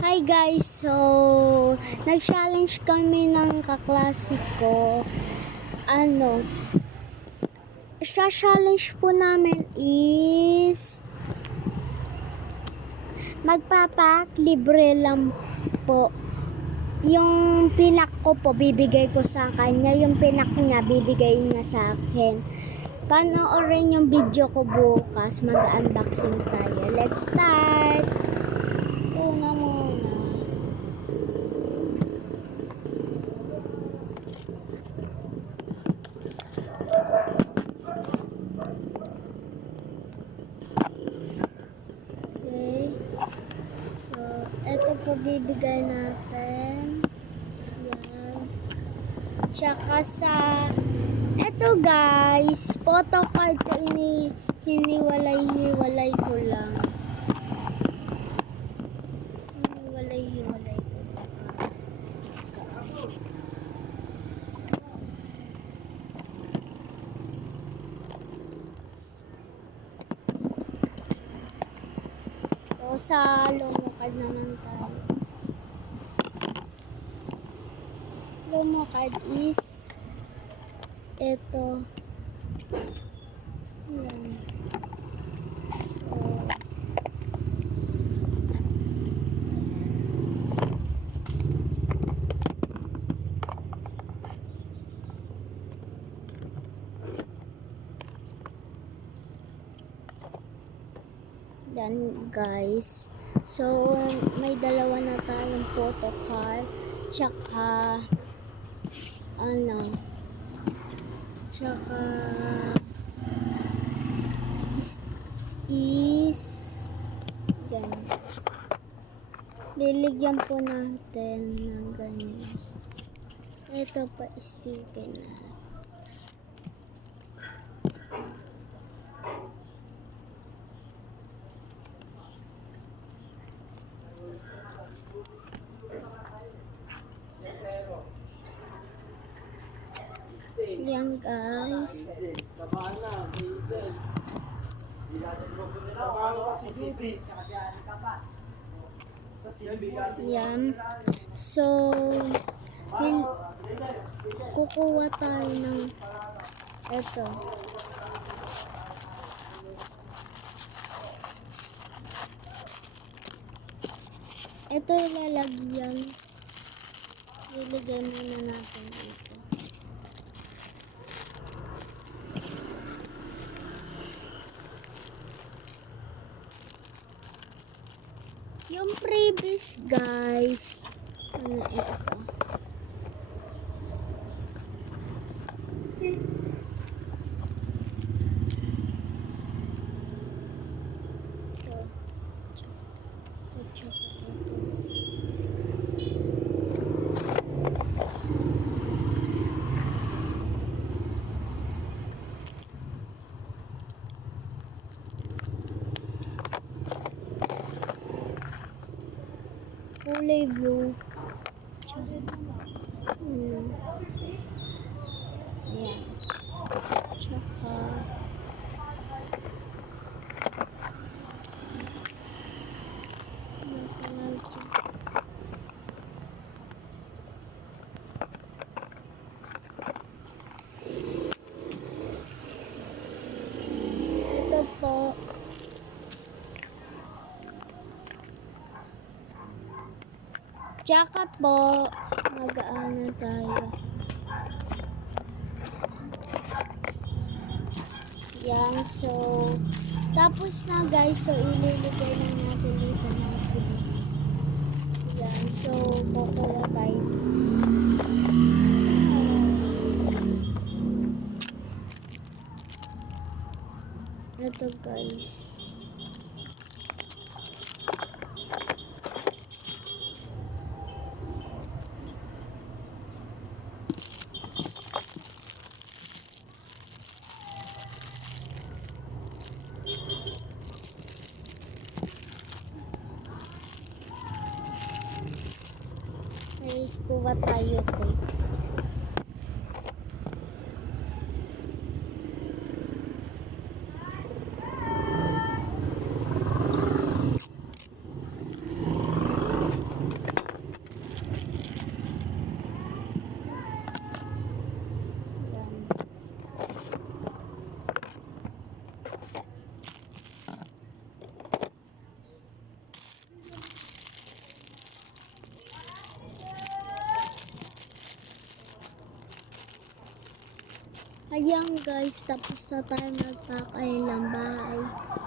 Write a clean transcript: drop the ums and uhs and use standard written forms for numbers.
Hi guys, so nag-challenge kami ng kaklase ko. Challenge po namin is magpapak libre lang po. Yung pinak ko po bibigay ko sa kanya, yung pinak niya bibigay niya sa akin. Panoorin yung video ko bukas, mag-unboxing tayo. Let's start! Una muna. Okay. So, ito po bibigay natin. Yan. Tsaka sa ito guys, photocard ko hiniwalay-hiwalay ko lang. Hiniwalay-hiwalay ko lang. So, sa lumukad naman tayo. Lumukad is ito. Yan. So, yan guys. So, may dalawa na tayong photocard. Tsaka is yan. Liligyan po natin ng ganyan. Ito pa sticker na. Yan guys. Yan. So, kukuha tayo ng ito. Ito ilalagyan. Ilagyan muna natin dito. Yung previous guys, ito. Kulay blue. Ayan. Tsaka ito po. Tsaka po, mag-aano tayo. Yan, so, tapos na guys, so ililagay na natin dito ng finish. Yan, so, kukuha tayo. Ito guys. May kuha tayo tape. Ayan guys, tapos na tayo magpakailang. Bye.